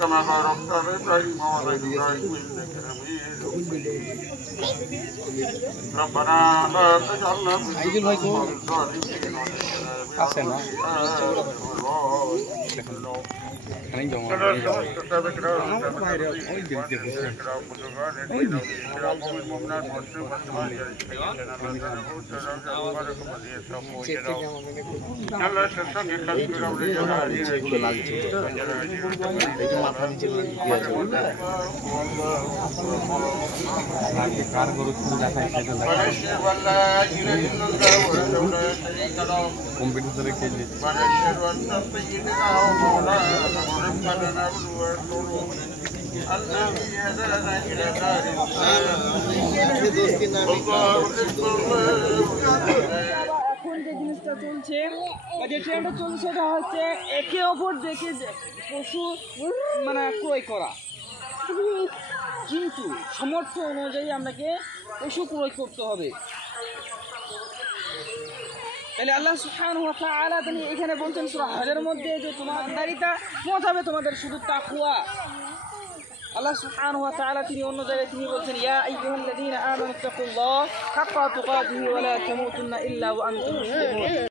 كما باركت على ابراهيم وعلى ابراهيم انك حميد مجيد ربنا لا تجعلنا في الظالمين computer খেলে الذي هدانا إلى دار এখন যে জিনিসটা চলছে বা যে ট্রেন্ডটা চলছে সেটা হচ্ছে একে অপর দেখে পশু মানে ক্রয় করা, কিন্তু সামর্থ্য অনুযায়ী আপনাকে পশু ক্রয় করতে হবে। তাহলে আল্লাহ সুবহানাহু ওয়া তাআলা তিনি এখানে বলছেন সূরা হজের মধ্যে যে তোমাদেরটা মত হবে তোমাদের শুধু তাকওয়া। আল্লাহ সুবহানাহু ওয়া তাআলা তিনি অন্য জায়গায় তিনি বলছেন ইয়া আইয়ুহাল্লাযীনা আমানু তাকুল্লাহ হাক্কা তুকাতিহি ওয়া লা তামুতুন্না ইল্লা ওয়া আনতুম মুসলিমুন।